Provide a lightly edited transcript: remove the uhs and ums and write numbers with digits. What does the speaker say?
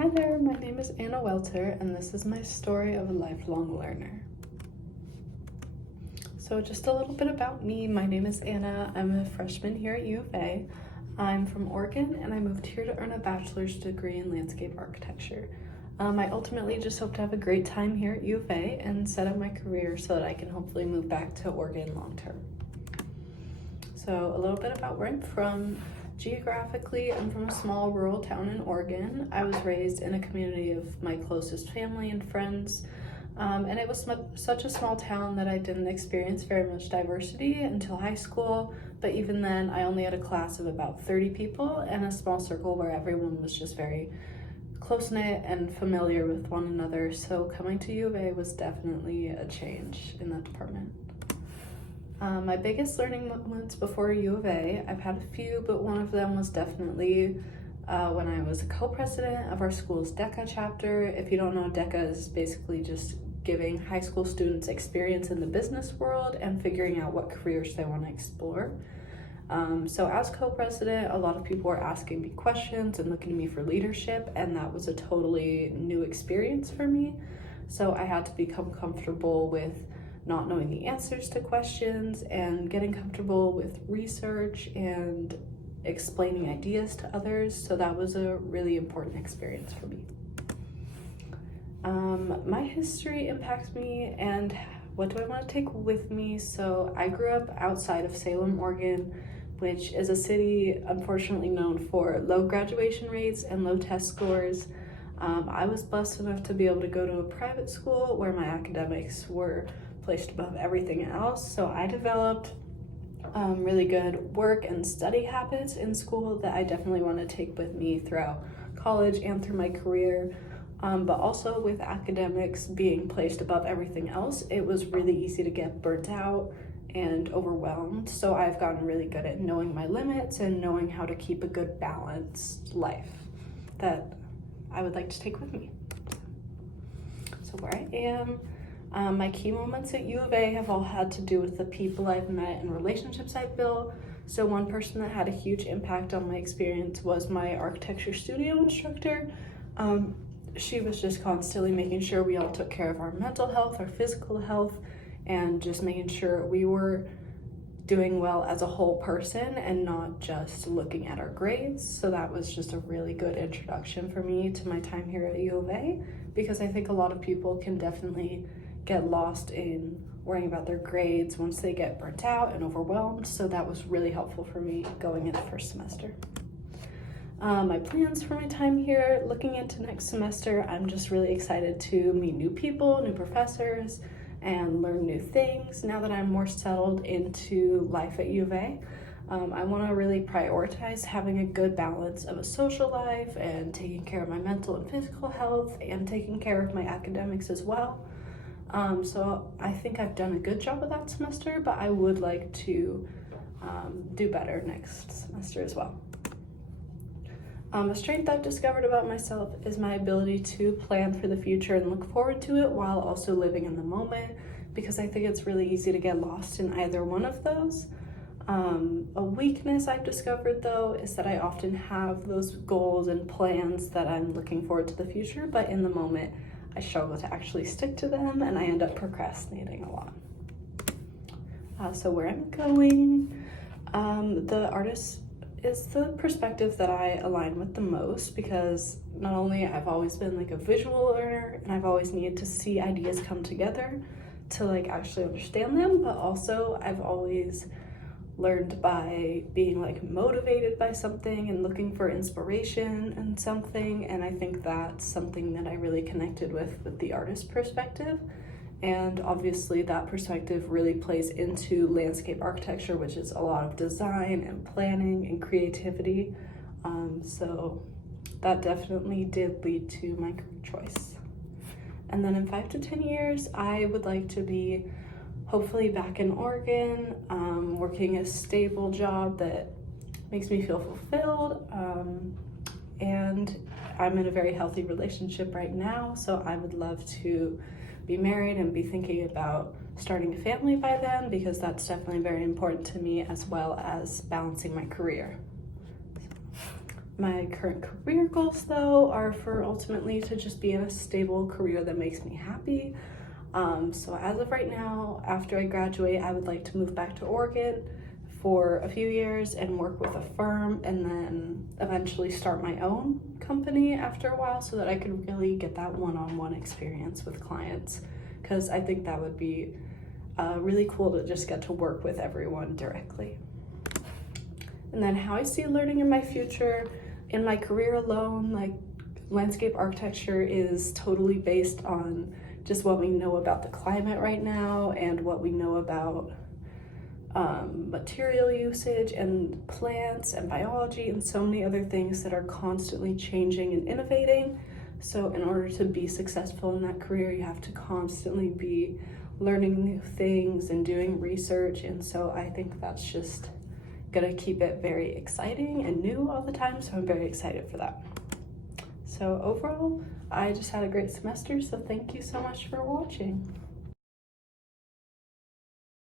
Hi there, my name is Anna Welter, and this is my story of a lifelong learner. So just a little bit about me. My name is Anna. I'm a freshman here at U of A. I'm from Oregon, and I moved here to earn a bachelor's degree in landscape architecture. I ultimately just hope to have a great time here at U of A and set up my career so that I can hopefully move back to Oregon long term. So a little bit about where I'm from. Geographically, I'm from a small rural town in Oregon. I was raised in a community of my closest family and friends, and it was such a small town that I didn't experience very much diversity until high school, but even then I only had a class of about 30 people and a small circle where everyone was just very close-knit and familiar with one another, so coming to U of A was definitely a change in that department. My biggest learning moments before U of A, I've had a few, but one of them was definitely when I was a co-president of our school's DECA chapter. If you don't know, DECA is basically just giving high school students experience in the business world and figuring out what careers they want to explore. So as co-president, a lot of people were asking me questions and looking to me for leadership, and that was a totally new experience for me. So I had to become comfortable with not knowing the answers to questions and getting comfortable with research and explaining ideas to others. So that was a really important experience for me. My history impacts me, and what do I want to take with me? So I grew up outside of Salem, Oregon, which is a city unfortunately known for low graduation rates and low test scores. I was blessed enough to be able to go to a private school where my academics were placed above everything else. So I developed really good work and study habits in school that I definitely want to take with me throughout college and through my career. But also with academics being placed above everything else, it was really easy to get burnt out and overwhelmed. So I've gotten really good at knowing my limits and knowing how to keep a good balanced life that I would like to take with me. So where I am, my key moments at U of A have all had to do with the people I've met and relationships I've built. So one person that had a huge impact on my experience was my architecture studio instructor. She was just constantly making sure we all took care of our mental health, our physical health, and just making sure we were doing well as a whole person and not just looking at our grades. So that was just a really good introduction for me to my time here at U of A, because I think a lot of people can definitely get lost in worrying about their grades once they get burnt out and overwhelmed. So that was really helpful for me going into first semester. My plans for my time here, looking into next semester, I'm just really excited to meet new people, new professors, and learn new things now that I'm more settled into life at U of A. I want to really prioritize having a good balance of a social life and taking care of my mental and physical health and taking care of my academics as well. So I think I've done a good job of that semester, but I would like to do better next semester as well. A strength I've discovered about myself is my ability to plan for the future and look forward to it while also living in the moment, because I think it's really easy to get lost in either one of those. A weakness I've discovered though is that I often have those goals and plans that I'm looking forward to the future, but in the moment I struggle to actually stick to them and I end up procrastinating a lot. So where I'm going, the artist is the perspective that I align with the most, because not only I've always been like a visual learner and I've always needed to see ideas come together to like actually understand them, but also I've always learned by being like motivated by something and looking for inspiration in something, and I think that's something that I really connected with the artist perspective. And obviously that perspective really plays into landscape architecture, which is a lot of design and planning and creativity. So that definitely did lead to my career choice. And then in 5 to 10 years, I would like to be hopefully back in Oregon, working a stable job that makes me feel fulfilled. And I'm in a very healthy relationship right now, so I would love to be married and be thinking about starting a family by then, because that's definitely very important to me, as well as balancing my career. My current career goals, though, are for ultimately to just be in a stable career that makes me happy. So as of right now, after I graduate, I would like to move back to Oregon for a few years and work with a firm, and then eventually start my own company after a while so that I could really get that one-on-one experience with clients, because I think that would be really cool to just get to work with everyone directly. And then how I see learning in my future, in my career alone, like landscape architecture is totally based on just what we know about the climate right now and what we know about material usage and plants and biology and so many other things that are constantly changing and innovating. So in order to be successful in that career, you have to constantly be learning new things and doing research. And so I think that's just gonna keep it very exciting and new all the time. So I'm very excited for that. So overall, I just had a great semester. So thank you so much for watching.